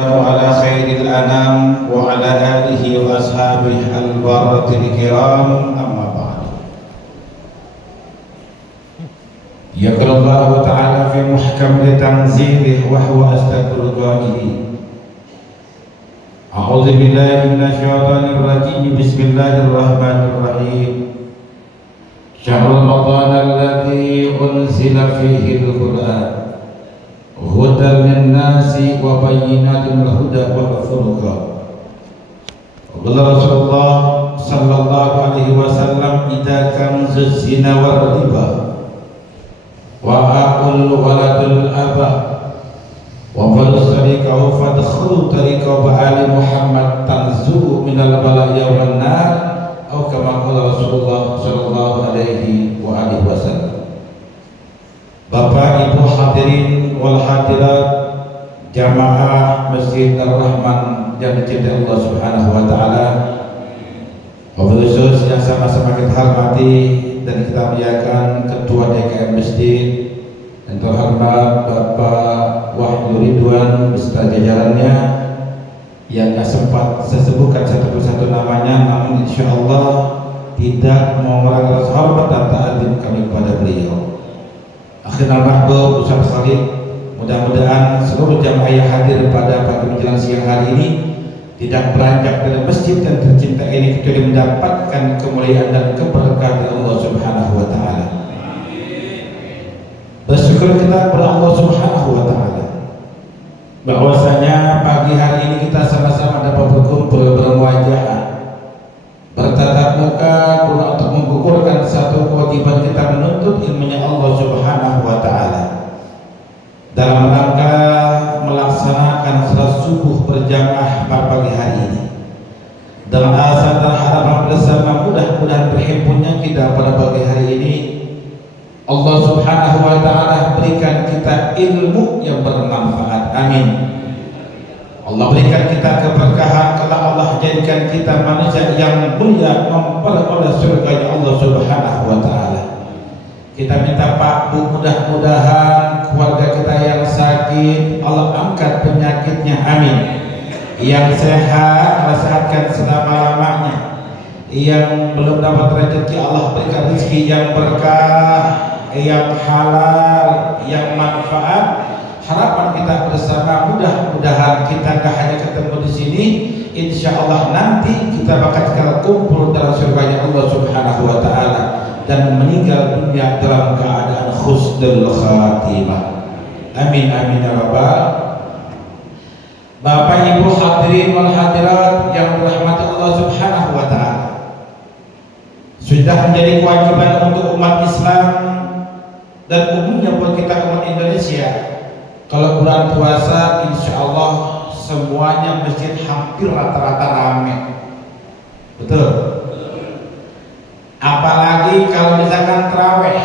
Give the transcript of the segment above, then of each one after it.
على خير الأنام وعلى آله وأصحابه البررة الكرام أما بعد. يقول الله تعالى في محكم تنزيله وهو أصدق القائلين. أعوذ بالله من الشيطان الرجيم. بسم الله الرحمن الرحيم. شهر رمضان الذي أنزل فيه القرآن هدى للناس وبينات من الهدى والفرقان. وقال رسول الله صلى الله عليه وسلم إذا كنز الزنا والربا وآكل ولد الأبى وفضل طريقه فادخلوا طريقه بآل محمد تنزلوا من البلاء والنار أو كما قال رسول الله صلى الله عليه وآله وسلم. Bapak Ibu hadirin wal hadirat jamaah Masjid Ar-Rahman yang dicintai Allah Subhanahu wa taala. Wabil khusus yang sama-sama kita hormati dan kita muliakan Ketua DKM Masjid yang terhormat Bapak Wahyu Ridwan beserta jajarannya yang tak sempat saya sebutkan satu persatu namanya, namun insya Allah tidak mengurangi rasa hormat dan ta'zim kami kepada beliau. Akhirnya mahbub Ustaz Khalid, mudah-mudahan seluruh jamaah yang hadir pada pagi menjelang siang hari ini tidak beranjak dari masjid dan tercinta ini kecuali mendapatkan kemuliaan dan keberkahan dari Allah Subhanahu wa taala. Bersyukur kita kepada Allah Subhanahu wa taala bahwasanya pagi hari ini kita sama-sama dapat berkumpul bermuajahah bertatap muka untuk menggugurkan satu kewajiban kita menuntut ilmunya Allah Subhanahu wa taala dalam rangka melaksanakan salat subuh berjamaah pada pagi hari ini dalam asa dan harapan bersama mudah-mudahan berhimpunnya kita pada pagi hari ini Allah Subhanahu wa taala berikan kita ilmu yang bermanfaat. Amin. Allah berikan kita keberkahan kalau Allah jadikan kita manusia yang mulia memperoleh surga Allah Subhanahu wa taala. Kita minta Pak Bu, mudah-mudahan keluarga kita yang sakit Allah angkat penyakitnya, amin. Yang sehat Allah sehatkan selama-lamanya. Yang belum dapat rezeki Allah berikan rezeki yang berkah, yang halal, yang manfaat. Harapan kita bersama mudah-mudahan kita tak hanya ketemu di sini, insya Allah nanti kita bakal sekali kumpul dalam surganya Allah Subhanahu wa taala dan meninggal dunia dalam keadaan husnul khatimah. Amin amin ya rabbal. Bapak Ibu hadirin wal hadirat yang dirahmati Allah Subhanahu wa taala, sudah menjadi kewajiban untuk umat Islam dan umumnya buat kita umat Indonesia. Kalau bulan puasa insya Allah semuanya masjid hampir rata-rata ramai. Betul? Apalagi kalau misalkan terawih.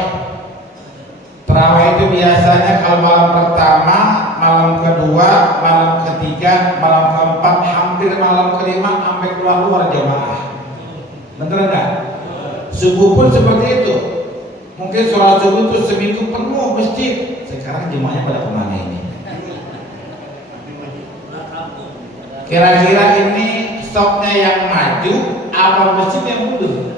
Terawih itu biasanya kalau malam pertama, malam kedua, malam ketiga, malam keempat, hampir malam kelima sampai keluar jemaah. Betul enggak? Subuh pun seperti itu. Mungkin sholat subuh itu seminggu penuh masjid. Sekarang jemaahnya pada kemana ini? Kira-kira ini stoknya yang maju apa masjid yang mundur?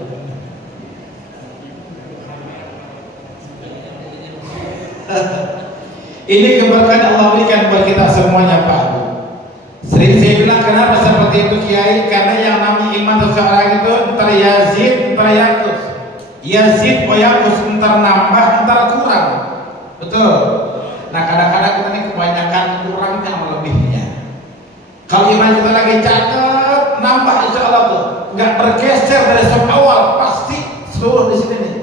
Ini keberkahan Allah berikan buat kita semuanya Pak Bu. Sering saya bilang kenapa seperti itu Kiai? Karena yang namanya iman seseorang itu entar Yazid, entar Yakus. Yazid o Yakus entar nambah, entar kurang. Betul. Nah kadang-kadang kita ini kebanyakan kurangnya melebihnya. Kalau iman kita lagi cakep, nambah insya Allah tuh, nggak bergeser dari sop awal, pasti seluruh di sini nih.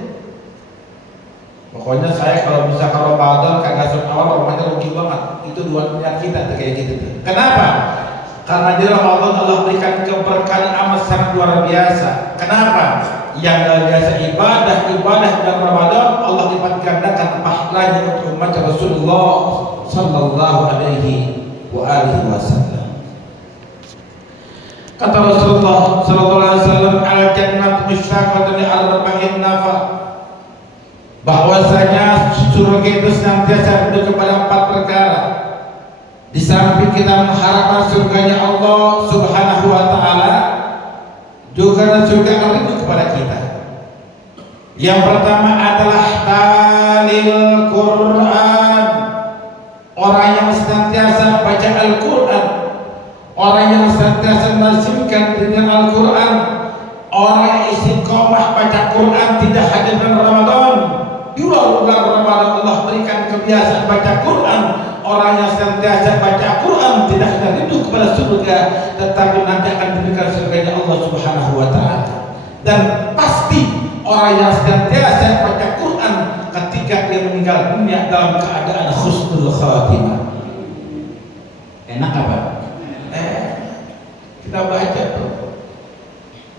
Pokoknya saya kalau bisa kalau Ramadan kagak sop awal, rumahnya rugi banget. Itu dua niat kita tuh kayak gitu tuh. Kenapa? Karena di Ramadan Allah berikan keberkahan amat sangat luar biasa. Kenapa? Yang luar biasa ibadah dan Ramadan Allah lipat gandakan pahalanya untuk umat Rasulullah sallallahu alaihi wa alihi wasallam. Kata Rasulullah sallallahu alaihi wasallam, al-jannatu musyraqatun li arba'in nafar. Bahwasanya surga itu senantiasa berdua kepada 4 perkara. Di samping kita mengharapkan surganya Allah Subhanahu wa taala, juga surga akan rindu kepada kita. Yang pertama adalah talil Quran. Orang yang senantiasa baca Al-Quran, orang yang senantiasa melazimkan dengan Al-Quran, orang yang istiqomah baca Quran tidak hanya bulan Ramadan. Di bulan Ramadan Allah berikan kebiasaan baca Quran. Orang yang senantiasa baca Quran tidak hanya rindu kepada surga, tetapi nanti akan diberikan surganya Allah Subhanahu wa taala. Dan pasti orang yang senantiasa baca Quran ketika dia meninggal dunia dalam keadaan husnul khatimah. Enak apa? Kita baca tuh.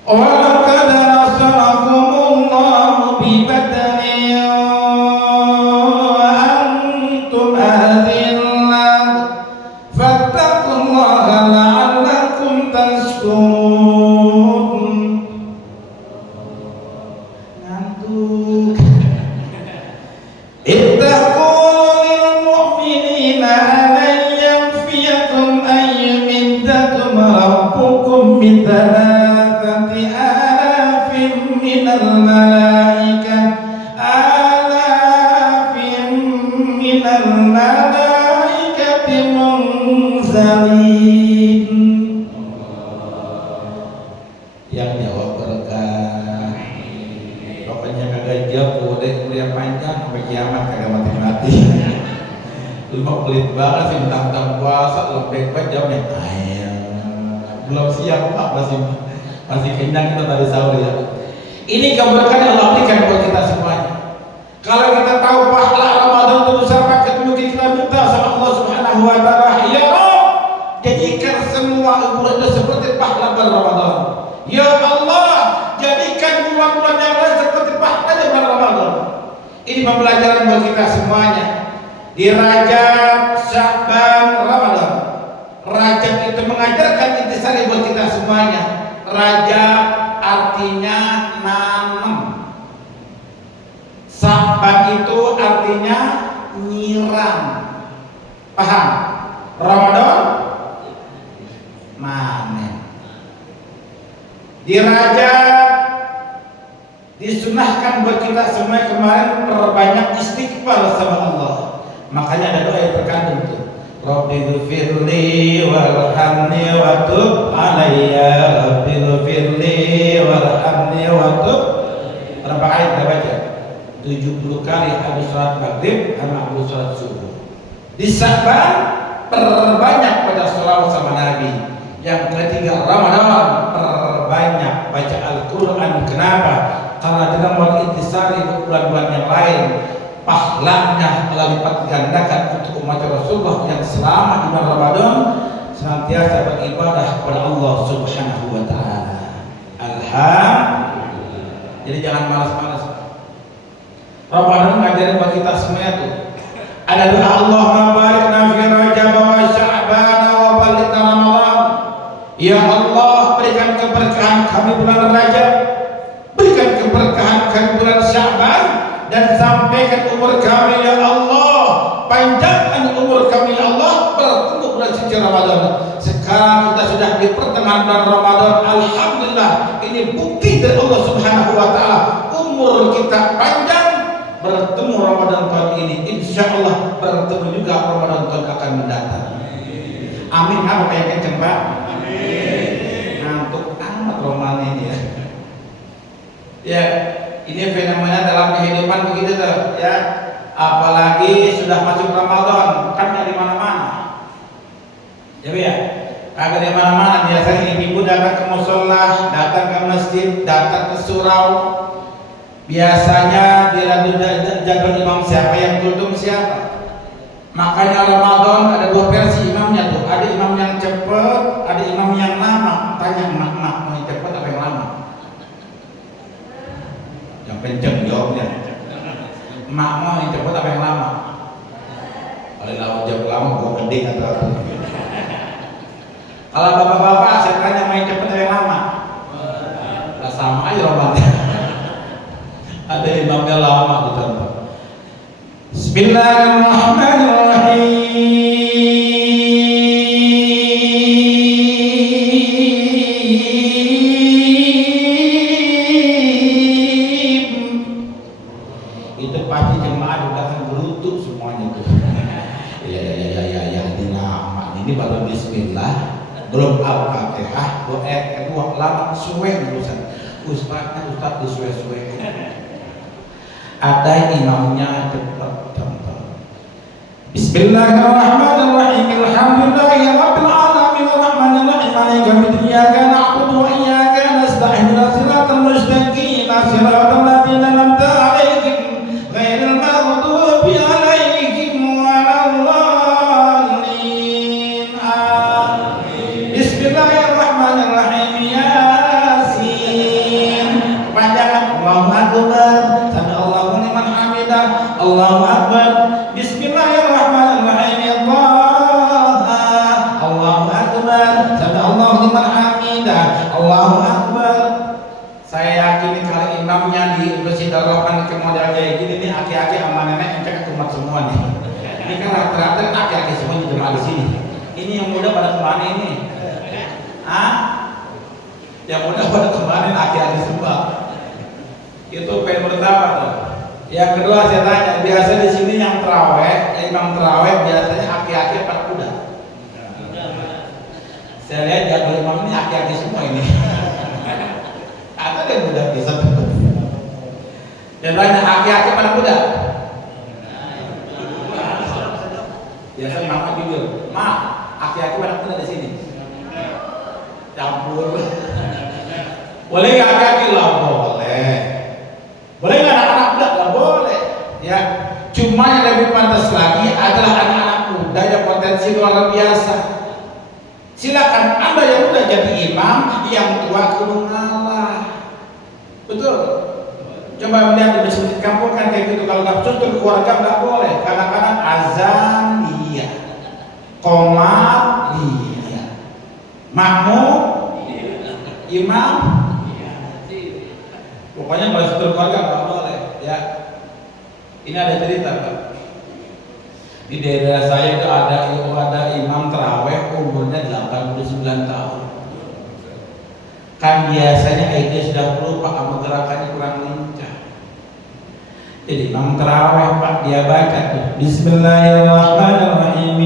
Wa laqad nasarakumullahu bi badrin wa antum adillah fattaqullaha la'allakum tashkurun. Ngantuk. Ittaqul lil mu'minina alan yanfiyakum ayyumiddakum rabbukum bithalathati alafin minal malaikati munzalin. Yang jawab berkah. Pokoknya kagak jawab udah kuliah panjang sampai kiamat kagak mati-mati. Lu mau pelit banget sih mentang-mentang puasa lu baik-baik jawabnya. Belum siap Pak, masih kenyang kita tadi sahur ya. Ini keberkahan yang Allah berikan buat kita semuanya. Kalau kita tahu pahala Ramadan itu sampai ketemu kita minta sama Allah Subhanahu wa taala, ya Rabb, jadikan semua bulan itu seperti pahala bulan Ramadan. Ya Allah, jadikan bulan-bulan yang lain seperti pahala bulan Ramadan. Ini pembelajaran buat kita semuanya. Di Rajab, Sya'ban, Ramadan. Rajab itu mengajarkan intisari buat kita semuanya. Rajab artinya nanam. Sya'ban itu artinya nyiram. Paham? Ramadan manen. Di Rajab disunahkan buat kita semua kemarin perbanyak istighfar sama Allah. Makanya ada doa yang terkandung tuh. Rabbighfirli warhamni wa tub alayya. Rabbighfirli warhamni wa tub. Berapa ayat kita baca? 70 kali habis salat maghrib sama habis salat subuh. Di Sya'ban perbanyak pada sholawat sama Nabi. Yang ketiga Ramadan perbanyak baca Al-Quran. Kenapa? Karena dengan mengintisari bulan-bulan yang lain, pahalanya telah lipat gandakan untuk umat Rasulullah yang selama di bulan Ramadan senantiasa beribadah kepada Allah Subhanahu wa taala. Alhamdulillah. Jadi jangan malas-malas. Ramadan ngajarin buat kita semuanya tuh. Ada doa Allahumma barik fi Rajab wa Sya'ban wa ballighna Ramadan. Ya Allah, berikan keberkahan kami bulan Rajab, berikan keberkahan kami bulan Sya'ban, dan sampaikan umur kami ya Allah, panjangkan umur kami ya Allah, bertemu bulan suci Ramadan. Sekarang kita sudah di pertengahan bulan Ramadan. Alhamdulillah, ini bukti dari Allah Subhanahu wa taala. Umur kita panjang, bertemu Ramadan tahun ini. Insya Allah bertemu juga Ramadan tahun akan mendatang. Amin. Apa yang kenceng Pak? Amin. Ngantuk amat Ramadan ini ya. Ya, ini fenomena dalam kehidupan begitu tuh ya. Apalagi sudah masuk Ramadan, kan di mana-mana. Ya ya. Kagak di mana-mana. Biasanya ibu datang ke mushola, datang ke masjid, datang ke surau. Biasanya jadwal imam siapa yang tutup siapa. Makanya Ramadan ada dua versi imamnya tuh. Ada imam yang cepat, ada imam yang lama. Tanya emak-emak mau yang cepat apa yang lama? Yang kenceng jawabnya. Emak mau yang cepat apa yang lama? Kalau jawab lama gua gede atau apa? Kalau bapak-bapak saya tanya mau yang cepat apa yang lama? Lah sama aja Ramadan. Ada imamnya lama gitu. Bismillahirrahmanirrahim. bismillah, belum al-fatihah, ayat kedua lama suwe ustaznya suwe. Ada imamnya cepat contoh. Bismillahirrahmanirrahim. Alhamdulillahi rabbil alamin arrahmanir rahim maliki yaumiddin iyyaka na'budu wa iyyaka nasta'in ihdinas siratal mustaqim siratal ladzina an'amta 'alaihim ghairil maghdubi 'alaihim waladdallin. Amin. Bismillahirrahmanirrahim. Yasin. Panjangan Allahu akbar. Sami Allahu liman hamidah. Allahu akbar. Bismillahirrahmanirrahim. Allahu akbar. Sami Allahu liman hamidah. Allahu akbar. Saya yakin kalau imamnya di Masjid Ar-Rahman ke model kayak gini nih, aki-aki sama nenek encek umat semua nih. Ini kan rata-rata aki-aki semua di jemaah di sini. Ini yang muda pada kemana ini? Yang muda pada kemana? Aki-aki semua. Itu poin pertama tuh. Yang kedua saya tanya, biasa di sini yang terawih, imam terawih biasanya aki-aki apa kuda? Saya lihat jadwal imam ini aki-aki semua ini. Ada yang muda bisa. Dan banyak aki-aki pada kuda. Biasa mama jujur, aki-aki pada kuda di sini. Campur. Boleh nggak aki-aki lah? Boleh. Boleh nggak anak-anak muda? Nggak boleh. Ya, cuma yang lebih pantas lagi adalah anak-anak muda yang potensi luar biasa. Silakan Anda yang muda jadi imam, yang tua kudu ngalah. Betul. Coba melihat di masjid kampung kan kayak gitu. Kalau nggak tutur keluarga nggak boleh. Kadang-kadang azan iya, qomat iya, makmum imam. Pokoknya kalau satu keluarga nggak boleh, ya. Ini ada cerita, Pak. Di daerah saya itu ada imam terawih umurnya 89 tahun. Kan biasanya dia sudah lupa sama gerakannya kurang lincah. Jadi imam terawih, Pak, dia baca tuh Bismillahirrahmanirrahim.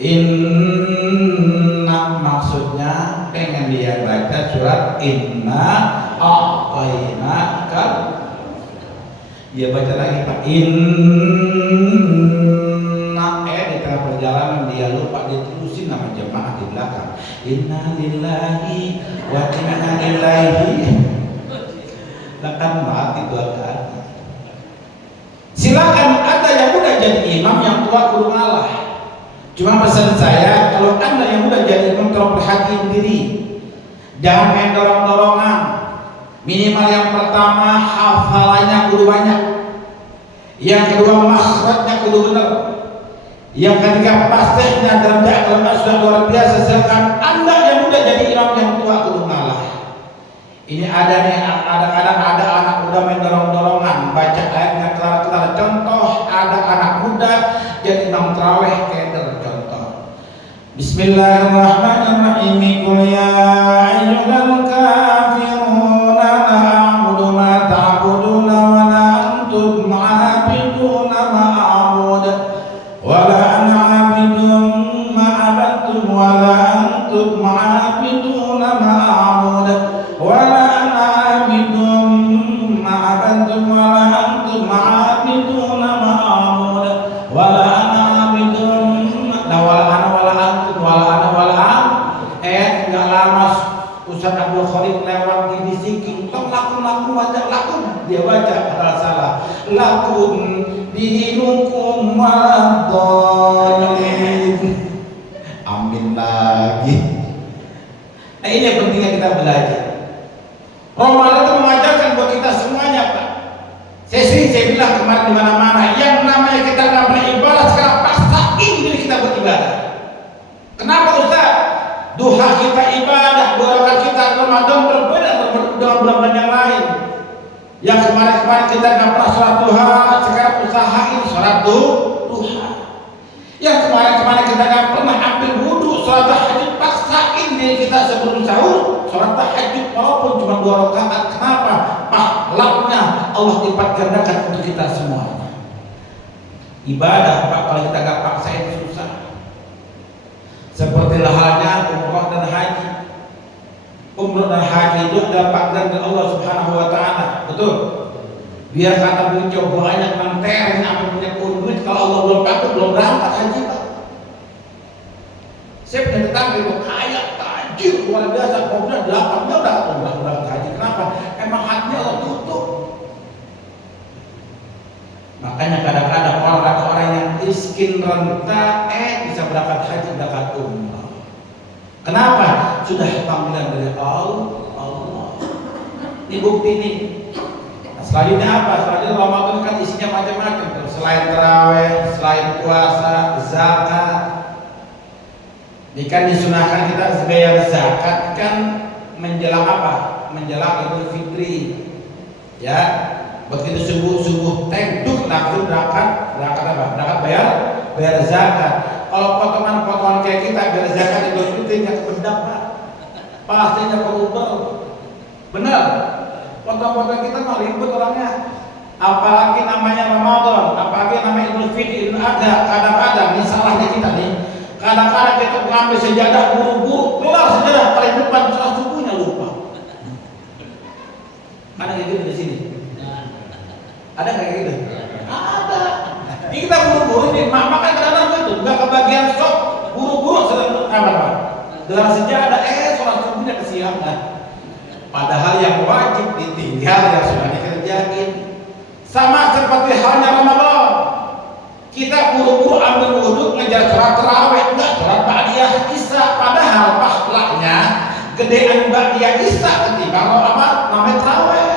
Inna maksudnya pengen dia baca surat Inna a'tainaka. Dia baca lagi, Pak, Inna di tengah perjalanan dia lupa, diterusin nama jemaah di belakang. Inna lillahi wa inna ilaihi. Lakan mati dua kali. Silakan ada yang muda jadi imam, yang tua kudu ngalah. Cuma pesan saya, kalau Anda yang muda jadi imam tolong perhatiin diri. Jangan main dorong-dorongan. Minimal yang pertama hafalannya kudu banyak. Yang kedua makhrajnya kudu benar. Yang ketiga pastinya derajat Al-Quran sudah luar biasa. Silakan Anda yang muda jadi imam, yang tua kudu ngalah. Ini ada nih, kadang-kadang ada anak muda main dorong-dorongan, baca ayatnya kelar-kelar. Contoh, ada anak muda jadi imam tarawih keder. Contoh, Bismillahirrahmanirrahim. Qul ya ayyuhal kafiruna la a'budu ma ta'buduna wa la antum 'abiduna ma a'budu wa la ana 'abidun ma 'abadtum wa la antum 'abiduna ma a'budu wa la ana 'abidun ma 'abadtum wa la antum 'abiduna ma a'budu wa la ana 'abidun nggak lama Ustaz Abdul Khalid lewat di bisikin, tong lakum baca lakum, dia baca padahal salah. Lakum dihinukum waladhdallin. Amin lagi. Nah, ini yang pentingnya kita belajar. Ramadan itu mengajarkan buat kita semuanya, Pak. Saya bilang kemarin di mana-mana, yang namanya kita nggak beribadah sekarang paksain diri kita beribadah. Kenapa Ustaz? Duha kita ibadah, doa kita Ramadan berbeda dengan bulan yang lain. Yang kemarin kita nggak pernah sholat duha, sekarang usahain sholat duha. Yang kemarin kita nggak pernah ambil wudhu, sholat tahajud, paksain diri kita sebelum sahur sholat tahajud walaupun cuma 2 rakaat. Kenapa? Pahalanya Allah lipat gandakan untuk kita semuanya. Ibadah, Pak, kalau kita nggak paksain susah. Seperti halnya umrah dan haji. Umrah dan haji itu adalah panggilan dari Allah Subhanahu wa Ta'ala, betul? Biar kata beliau banyak manterin apa punya duit, kalau Allah belum takut belum berangkat haji, Pak. Saya punya tetangga itu kaya tajir luar biasa, mobilnya 8 dia udah berangkat haji. Kenapa? Emang hatinya Allah tutup. Makanya kadang-kadang ada orang yang miskin renta bisa berangkat haji, berangkat umrah. Kenapa? Sudah panggilan dari Allah. Ini bukti nih. Nah, selanjutnya apa? Selanjutnya Ramadan kan isinya macam-macam. Selain tarawih, selain puasa, zakat. Ini kan disunahkan kita sebagai zakat kan menjelang apa? Menjelang Idul Fitri. Ya. Begitu subuh tenduk langsung berangkat apa? Berangkat bayar zakat. Kalau potongan-potongan kayak kita bayar zakat itu nggak kebedak, Pak. Pastinya berubah. Benar. Potong-potong kita mah ribet orangnya. Apalagi namanya Ramadan, apalagi namanya Idul Fitri, Idul Adha. Kadang-kadang ini salahnya kita nih. Kadang-kadang kita mengambil sejadah buru-buru, keluar sejadah paling depan saat subuhnya lupa. Ada kayak gitu di sini. Ada kayak gitu? Ada. Ini kita buru-buru nih, makanya kadang-kadang itu nggak kebagian sok, buru-buru sedang apa? Dengan sejadah, sholat subuhnya kesiangan. Padahal yang wajib ditinggal yang sudah dikerjain. Sama seperti halnya Ramadan. Kita buru-buru ambil wudhu ngejar sholat tarawih, enggak sholat ba'diyah isya. Padahal pahalanya gedean ba'diyah isya ketimbang apa? Namanya tarawih.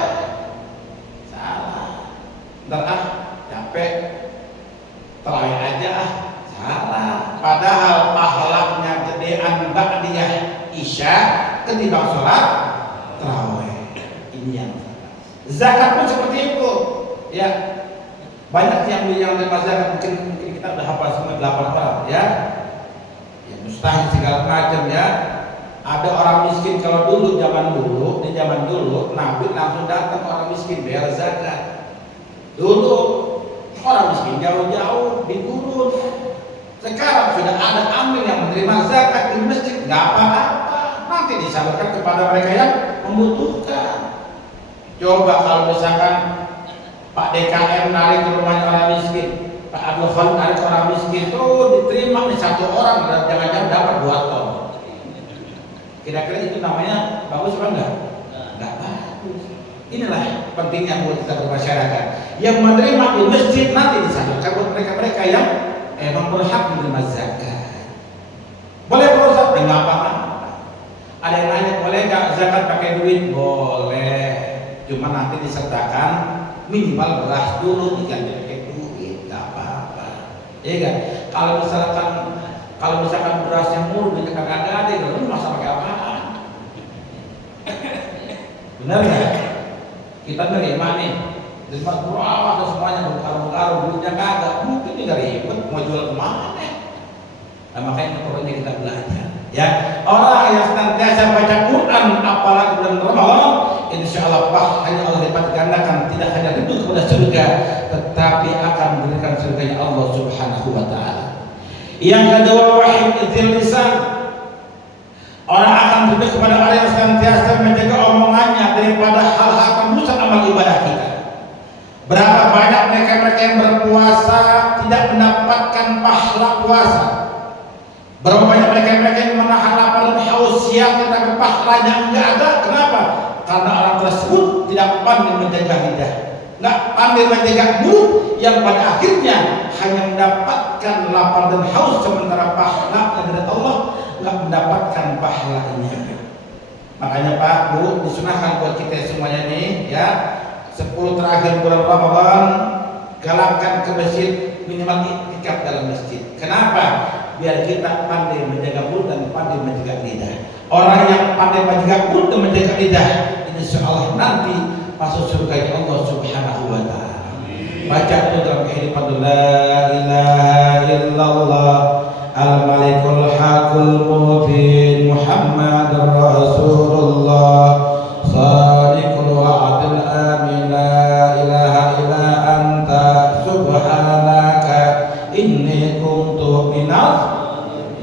Ntar capek tarawih aja salah. Padahal pahalanya gedean ba'diyah isya ketimbang sholat tarawih. Ini yang zakat pun seperti itu. Ya, banyak yang menerima zakat, mungkin kita udah hafal semua 8 orang ya. Ya mustahil segala macam ya. Ada orang miskin kalau dulu di zaman dulu Nabi langsung datang orang miskin bayar zakat. Dulu orang miskin jauh-jauh di gurun. Sekarang sudah ada amil yang menerima zakat di masjid, nggak apa-apa. Nanti disalurkan kepada mereka yang membutuhkan. Coba kalau misalkan Pak DKM narik ke rumahnya orang miskin, Pak Abdul Khalid narik ke orang miskin, tuh diterima nih 1 orang, jangan-jangan dapat 2 ton. Kira-kira itu namanya bagus apa enggak? Enggak bagus. Inilah pentingnya buat kita bermasyarakat. Yang menerima di masjid nanti disalurkan buat mereka-mereka yang emang berhak menerima zakat. Boleh berusaha? Enggak apa-apa. Ada yang nanya, boleh nggak zakat pakai duit? Boleh. Cuma nanti disertakan minimal beras dulu, diganti pakai duit, nggak apa-apa. Iya kan? Kalau misalkan berasnya murah, duitnya kagak ada, lu masa pakai apaan? Benar nggak? Kita nerima nih, terima beras dan semuanya berkaru-karu, duitnya kagak, mungkin juga ribet, mau jual kemana? Nah, makanya perlunya kita belajar. Ya, orang yang senantiasa baca Quran apalagi bulan Ramadan, insya Allah pahalanya Allah lipat gandakan, tidak hanya rindu kepada surga, tetapi akan memberikan surganya Allah Subhanahu wa Ta'ala. Yang kedua, wahid lisan. Orang akan rindu kepada orang yang senantiasa menjaga omongannya daripada hal-hal merusak amal ibadah kita. Berapa banyak mereka yang berpuasa tidak mendapatkan pahala puasa. Berapa banyak mereka yang menahan lapar dan haus siang tetapi pahalanya enggak ada. Kenapa? Karena orang tersebut tidak pandai menjaga lidah, enggak pandai menjaga mulut, yang pada akhirnya hanya mendapatkan lapar dan haus, sementara pahala dari Allah enggak mendapatkan pahalanya. Makanya Pak Bu, disunahkan buat kita semuanya nih ya, 10 terakhir bulan Ramadan galakkan ke masjid, minimal iktikaf dalam masjid. Kenapa? Biar kita pandai menjaga mulut dan pandai menjaga lidah. Orang yang pandai menjaga mulut dan menjaga lidah, insya Allah nanti masuk surga Allah Subhanahu wa Ta'ala. Baca itu dalam kehidupan, la ilaha illallah al-malikul hakul mubin Muhammadur Rasulullah sadiqul wa'adil amin, la ilaha illa anta subhanaka inni kuntu minaz.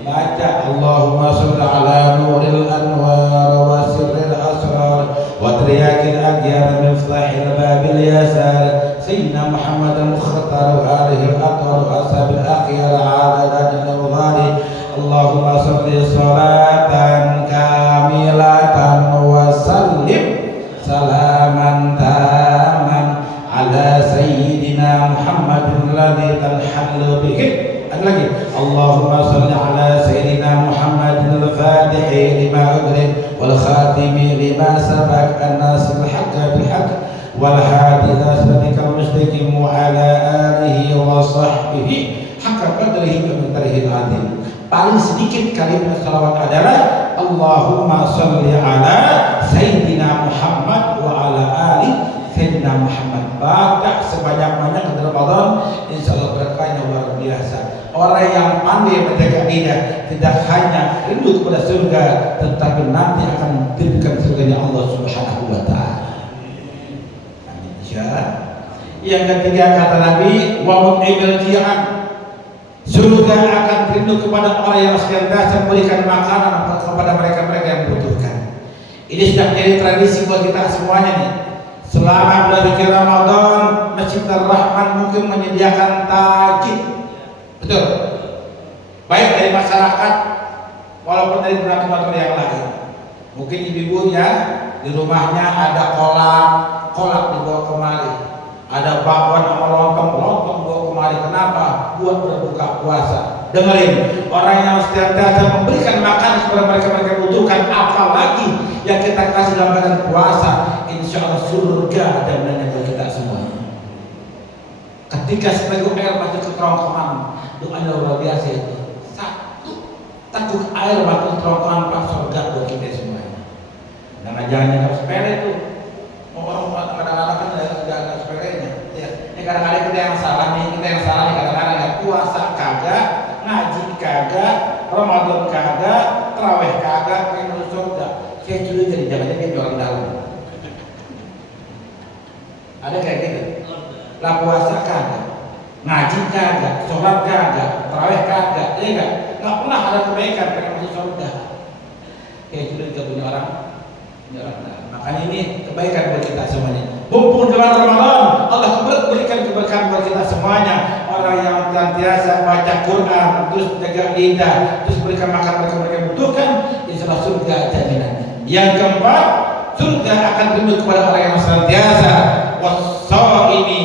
Baca Allahumma sholli ala nuril anwar wa sirril asrar wa triyakil agyar miftahil babil yasar sayyidina Muhammadin mukhtar wa alihi al-athar wa ashabil akhyar adadan al-ghari. Allahumma sholli sholatan kamilatan wa sallim salaman taman ala sayyidina Muhammadin alladhi tanhallu bihi. Ada lagi, Allahumma sholli ala sayyidina Muhammadin al-fatihi lima ughliq wal khatimi lima sabaq an-nasir al-haqq bil haqq wal hadi ila siratikal mustaqim wa ala alihi wa sahbihi haqqa qadrihi wa miqdarihi al-azim. Paling sedikit kalimat salawat adalah Allahumma sholli ala sayyidina Muhammad wa ala ali sayyidina Muhammad. Baca sebanyak-banyak dalam Ramadan, insyaallah berkahnya luar biasa. Orang yang pandai menjaga lidah tidak hanya rindu kepada surga, tetapi nanti akan diberikan surganya Allah Subhanahu wa taala. Amin. Insyaallah. Yang ketiga kata Nabi, wa mut'imil ji'an. Surga akan rindu kepada orang yang senantiasa memberikan makanan kepada mereka-mereka yang membutuhkan. Ini sudah jadi tradisi buat kita semuanya nih. Selama bulan suci Ramadan, Masjid Ar-Rahman mungkin menyediakan takjil. Betul. Baik dari masyarakat walaupun dari donatur yang lain. Mungkin ibu-ibu ya di rumahnya ada kolak dibawa kemari. Ada bakwan sama lontong dibawa kemari. Kenapa? Buat berbuka puasa. Dengerin, orang yang senantiasa memberikan makanan kepada mereka butuhkan, apalagi yang kita kasih dalam keadaan puasa, insya Allah surga jaminannya bagi kita semuanya. Ketika seteguk air masuk ke kerongkongan, doanya luar biasa itu. Satu teguk air masuk ke kerongkongan, Pak, surga buat kita semuanya. Jangan yang sepele itu. Orang kadang-kadang kan ada sepelenya. Ya, ini kadang-kadang kita yang salah nih kadang-kadang ya puasa kagak, ngaji kagak, Ramadan kagak, tarawih kagak, pengen surga. Saya dulu jadi jangan-jangan orang dalam. Ada kayak gitu. Lah puasa kagak, ngaji kagak, sholat kagak, tarawih kagak, ya enggak? Enggak pernah ada kebaikan pengen masuk surga. Kayak dulu juga punya orang dalam. Makanya ini kebaikan buat kita semuanya. Mumpung bulan Ramadan, Allah berikan keberkahan buat kita semuanya. Orang yang senantiasa baca Quran, terus jaga lidah, terus berikan makan mereka yang butuhkan, insyaallah surga jaminannya. Yang keempat, surga akan rindu kepada orang yang senantiasa was-shaimi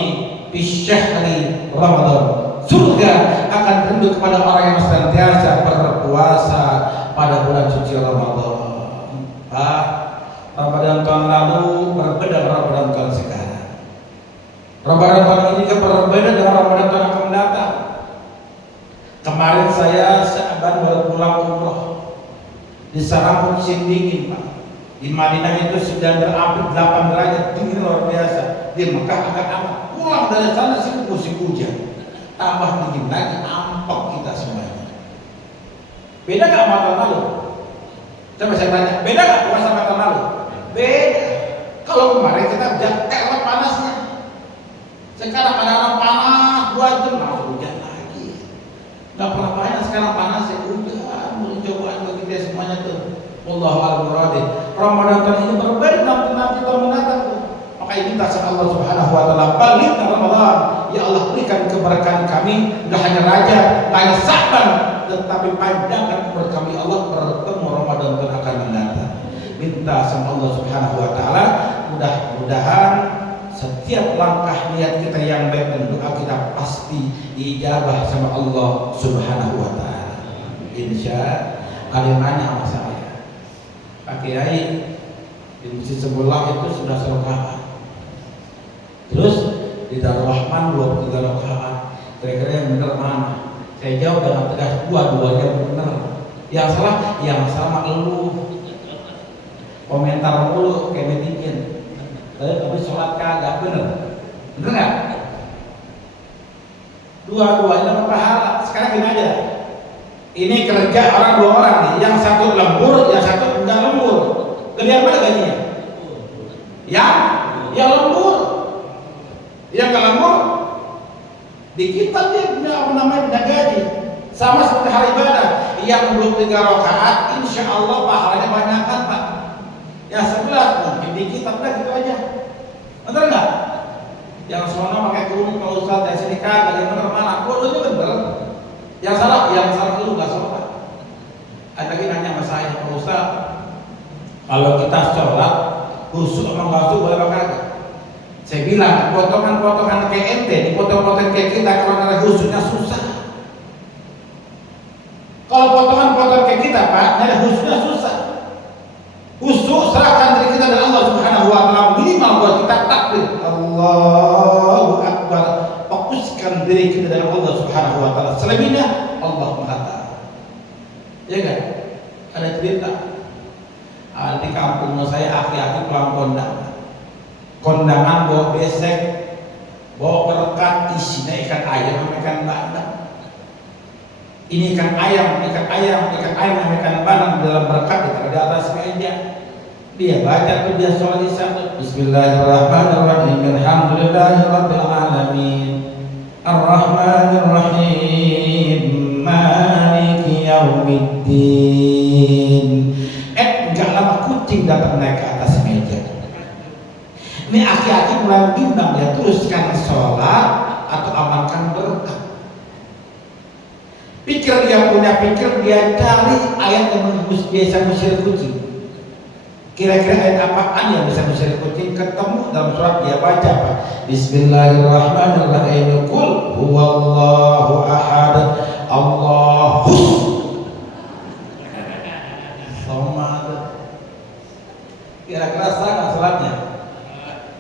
fi syahri Ramadan. Surga akan rindu kepada orang yang senantiasa berpuasa pada bulan suci Ramadan. Ramadan tahun lalu berbeda dengan Ramadan tahun sekarang. Ramadan tahun ini juga berbeda dengan Ramadan tahun akan mendatang. Kemarin saya Sya'ban baru pulang umroh. Di sana musim dingin, Pak. Di Madinah itu sudah hampir 8 derajat, dingin luar biasa. Di Mekah agak aman. Pulang dari sana sih musim hujan. Tambah dingin lagi, ampok kita semuanya. Beda nggak sama tahun lalu? Coba saya tanya, beda nggak puasa sama tahun lalu? Beda. Kalau kemarin kita karena panasnya. Sekarang kadang-kadang panas 2 jam langsung hujan lagi. Nggak pernah panas, sekarang panas ya hujan. Mulai cobaan bagi kita semuanya tuh. Wallahu a'lam. Ramadan tahun ini berbeda nanti tahun mendatang tuh. Makanya minta sama Allah Subhanahu wa taala, balik Ramadan. Ya Allah berikan keberkahan kami, enggak hanya raja, enggak hanya Sya'ban, tetapi panjangkan umur kami Allah bertemu Ramadan tahun akan mendatang. Minta sama Allah Subhanahu wa taala, mudah-mudahan setiap langkah niat kita yang baik dan doa kita pasti ijabah sama Allah Subhanahu wa taala. Insya kalimanya sama saya. Pak Kiai di masjid sebelah itu sudah serakaat. Terus di Darul Rahman 23 rakaat. Kira-kira yang benar mana? Saya jawab dengan tegas, dua-duanya benar. Yang salah elu. Komentar mulu kayak netizen. Tapi sholat kagak bener nggak? Dua-duanya pahala. Sekarang gini aja. Ini kerja dua orang nih. Yang satu lembur, yang satu enggak lembur. Gedean mana gajinya? Yang lembur. Yang nggak lembur, di kita dia punya apa namanya punya gaji. Sama seperti hal ibadah, yang belum 3 rakaat, insya Allah pahalanya banyak kan Pak. Yang sebelah mungkin dikit, tapi gitu aja. Bener nggak? Yang sono pakai kerudung Pak Ustadz, yang sini kagak, yang bener mana? Bodohnya bener. Yang salah lu nggak sholat. Ada lagi nanya sama saya, Pak Ustadz, kalau kita sholat khusyuk sama nggak khusyuk boleh apa kagak? Saya bilang potongan-potongan kayak ente, dipotong-potong kayak kita kalau ada khusyuknya susah. Kalau potongan-potongan kayak kita Pak, ada khusyuknya susah. Khusyuk serahkan diri kita dan Allah Subhanahu wa taala, minimal buat kita takbir Allahu Akbar, fokuskan diri kita dengan Allah Subhanahu wa taala. Selebihnya Allah Maha Taala. Ya kan? Ada cerita di kampung saya, aki-aki pulang kondangan bawa besek, bawa perekat, isinya ikan ayam, ikan bandeng. Ini ikan ayam, ikan bandeng dalam berkat ditaruh di atas meja. Dia baca tuh, dia sholat isya. Bismillahirrahmanirrahim. Alhamdulillahirabbil alamin. Arrahmanirrahim. Maliki yaumiddin. Enggak lama kucing datang naik ke atas meja. Ini aki-aki mulai bimbang, dia teruskan sholat atau amalkan berkat. Pikir dia cari ayat yang biasa mengusir kucing. Kira-kira ayat apaan yang bisa mengusir kucing? Ketemu dalam surat, dia baca Pak. Bismillahirrahmanirrahim. Qul huwallahu ahad, Allahus samad. Kira-kira sah nggak salatnya?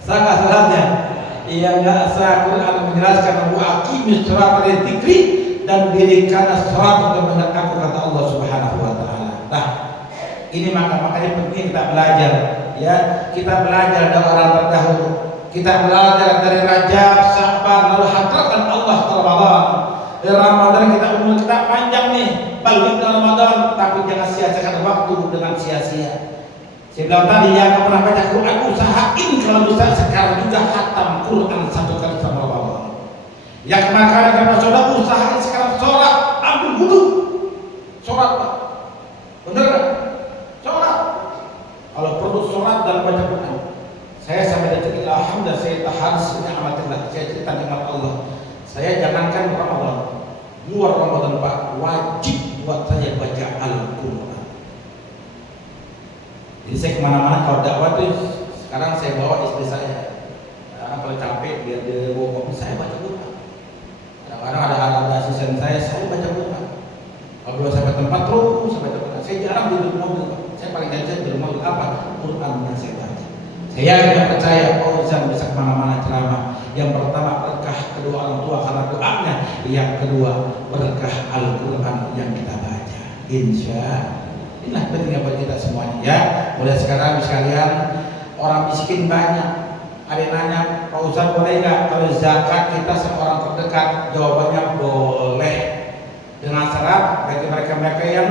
Sah nggak salatnya? Iya nggak sah. Quran menjelaskan bahwa aqimis sholata lidzikri, dan dirikanlah salat untuk mengingat aku, kata Allah Subhanahu wa taala. Nah, ini makanya penting kita belajar, ya. Kita belajar dari orang terdahulu. Kita belajar dari Rajab, Sya'ban, lalu hatrakan Allah ke Ramadan. Dari Ramadan kita umur kita panjang nih, balik ke Ramadan, tapi jangan sia-siakan waktu dengan sia-sia. Saya bilang tadi, yang pernah baca Quran, usahain kalau bisa sekarang juga khatam Quran 1 kali sama Ramadan. Yang kemarin karena saudara usahain sekarang sholat, ambil wudu, sholat Pak. Bener kan? Sholat. Kalau perlu sholat dan baca Quran. Saya sampai detik ini alhamdulillah saya tahan nikmatillah. Saya cerita nikmat Allah. Saya jangankan Ramadan, luar Ramadan Pak, wajib buat saya baca Al-Quran. Jadi saya kemana-mana kalau dakwah tuh sekarang saya bawa istri saya. Karena kalau capek biar dia bawa kopi, saya baca Quran. Kadang-kadang ada asisten saya baca Quran. Kalau sampai tempat terus saya baca Quran. Saya jarang duduk di mobil. Saya paling jajan di mobil apa? Quran yang saya baca. Saya tidak percaya Fauzan bisa kemana-mana ceramah. Yang pertama berkah kedua orang tua karena doanya. Yang kedua berkah Al-Quran yang kita baca. Insya inilah pentingnya buat kita semuanya ya. Mulai sekarang sekalian, orang miskin banyak. Ada yang nanya, Pak Ustadz boleh nggak kalau zakat kita seorang terdekat? Jawabannya boleh, dengan syarat bagi mereka yang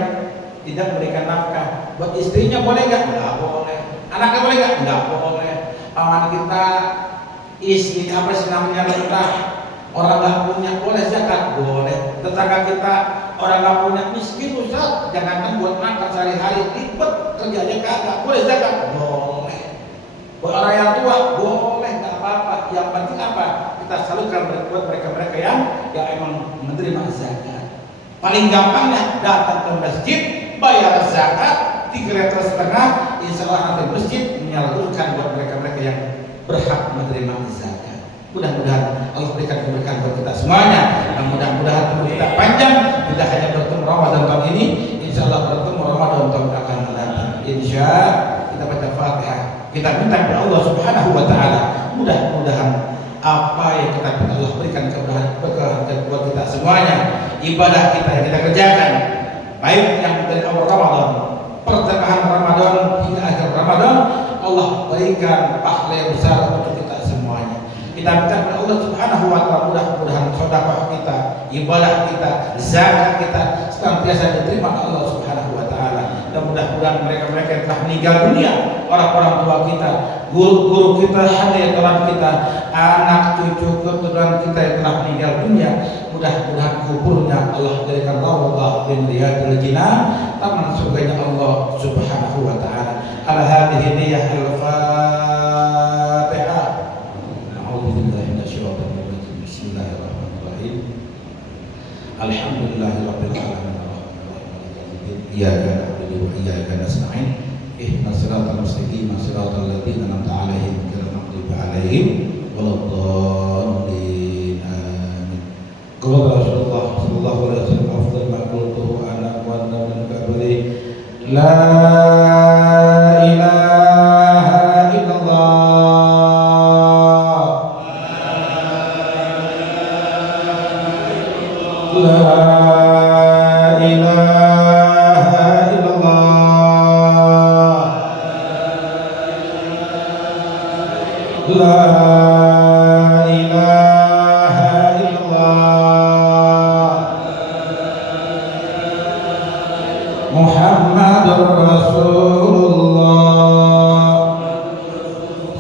tidak memberikan nafkah. Buat istrinya boleh nggak? Nggak boleh. Anaknya boleh nggak? Nggak boleh. Paman kita, istri apa sih namanya rendah, orang nggak punya boleh zakat? Boleh. Tetangga kita orang nggak punya, miskin Ustadz, jangankan buat makan sehari-hari, ribet kerjanya kagak, boleh zakat? Boleh. Buat orang yang tua boleh, nggak apa-apa. Yang penting apa? Kita salurkan buat mereka-mereka yang emang menerima zakat. Paling gampangnya datang ke masjid, bayar zakat 3,5 liter, insya Allah nanti masjid menyalurkan buat mereka-mereka yang berhak menerima zakat. Mudah-mudahan Allah berikan keberkahan buat kita semuanya. Dan mudah-mudahan umur kita panjang, tidak hanya bertemu Ramadan tahun ini, insya Allah bertemu Ramadan tahun akan datang. Insya kita baca Fatihah. Kita minta kepada Allah Subhanahu wa taala, mudah-mudahan apa yang kita minta Allah berikan keberkahan buat kita semuanya. Ibadah kita yang kita kerjakan, baik yang dari awal Ramadan, pertengahan Ramadan hingga akhir Ramadan, Allah berikan pahala yang besar untuk kita semuanya. Kita minta kepada Allah Subhanahu wa taala, mudah-mudahan sedekah kita, ibadah kita, zakat kita senantiasa diterima oleh Allah Subhanahu wa taala. dan mudah-mudahan mereka-mereka yang telah meninggal dunia, orang-orang tua kita, guru-guru kita, hadirin kita, anak cucu keturunan kita yang telah meninggal dunia, mudah-mudahan kuburnya Allah jadikan rawdah min riyadil jinan, taman surganya Allah Subhanahu wa taala. Ala hadhihi niyyah al-Fatihah. A'udzubillahi minasyaitonir rajim. Bismillahirrahmanirrahim. Alhamdulillahirabbil alamin. Iyyaka na'budu wa iyyaka nasta'in. Ihdinas siratal mustaqim, siratal ladzina an'amta 'alaihim ghairil maghdubi 'alaihim waladdallin. Amin. Qala Rasulullah sallallahu alaihi wasallam afdal ma qultuhu ana wa min qabli la ilaha illallah la Muhammadur Rasulullah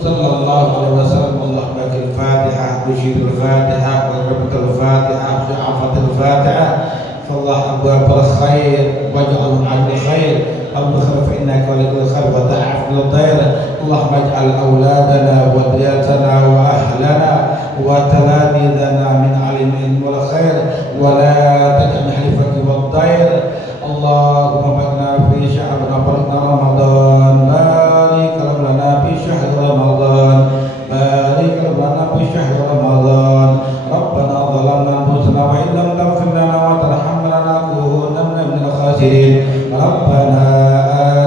sallallahu alaihi wasallam. Allah bakil Fatihah, bujirul Fatihah, warbatul Fatihah, fi'afatul Fatihah. Fallah abwabul khair, waj'al al khair, al-khair fa innaka walikul khair wa da'af bil khair. Allahumma ij'al awladana wa dhurriyatana wa ahlana wa talamidana min alimin wal khair wa la taj'al halifati wad dair. Allahumma baghna fi syahr Ramadan, barik lana fi syahr Ramadan, barik lana fi syahr Ramadan. Rabbana zalamna anfusana wa in lam taghfir lana wa tarhamna lanakunanna minal khasirin. Rabbana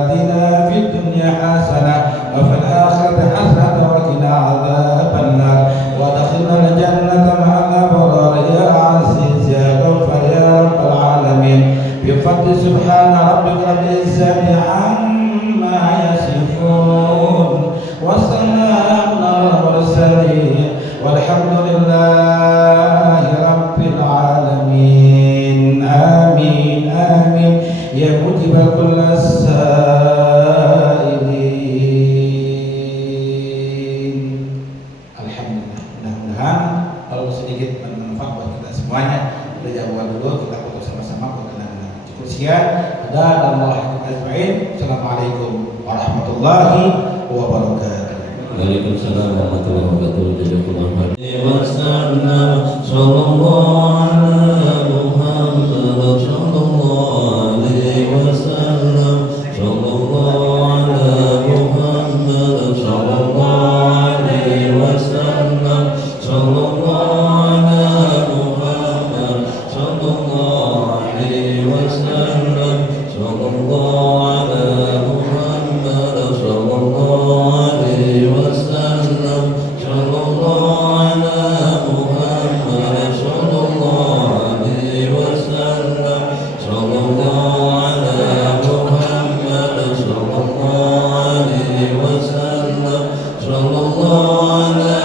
atina fid dunya hasanah wa fil akhirati hasanah wa qina adzabannar wa adkhilna al-jannata ma'al abrar ya aziz ya ghafar ya rabbal alamin. بفضل سبحان ربك رب العزة عما يصفون وسلام على المرسلين والحمد لله رب العالمين. آمين آمين يا مجيب كل السائلين. Alhamdulillah, mudah-mudahan kalau sedikit bermanfaat buat kita semuanya. Kita jawab dulu, kita foto sama-sama. Sekian, Allah ajma'in. Assalamualaikum warahmatullahi wabarakatuh. Waalaikumsalam warahmatullahi wabarakatuh. Jazakumullah khairan. Sallallahu ala Muhammad sallallahu alaihi wasallam. Sallallahu ala Muhammad sallallahu alaihi wasallam. Sallallahu ala Muhammad sallallahu alaihi wasallam. Sallallahu ala Muhammad sallallahu alaihi wasallam. Sallallahu ala Muhammad sallallahu alaihi wasallam. Sallallahu ala Muhammad sallallahu alaihi wasallam. Sallallahu ala Muhammad sallallahu alaihi wasallam. Sallallahu ala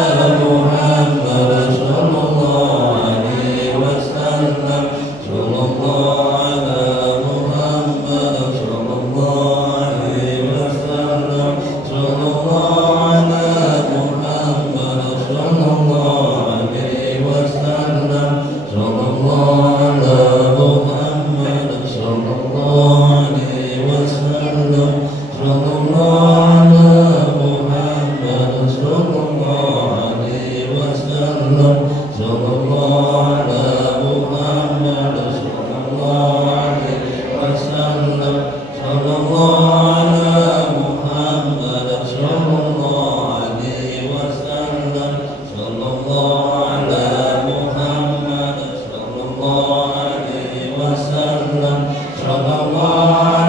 Muhammad sallallahu alaihi wasallam. Sallallahu ala Muhammad sallallahu alaihi wasallam. Sallallahu ala Muhammad sallallahu alaihi wasallam. Sallallahu ala Muhammad sallallahu alaihi wasallam. Sallallahu ala Muhammad sallallahu alaihi wasallam. Sallallahu ala Muhammad sallallahu alaihi wasallam. Sallallahu ala Muhammad sallallahu alaihi wasallam. Sallallahu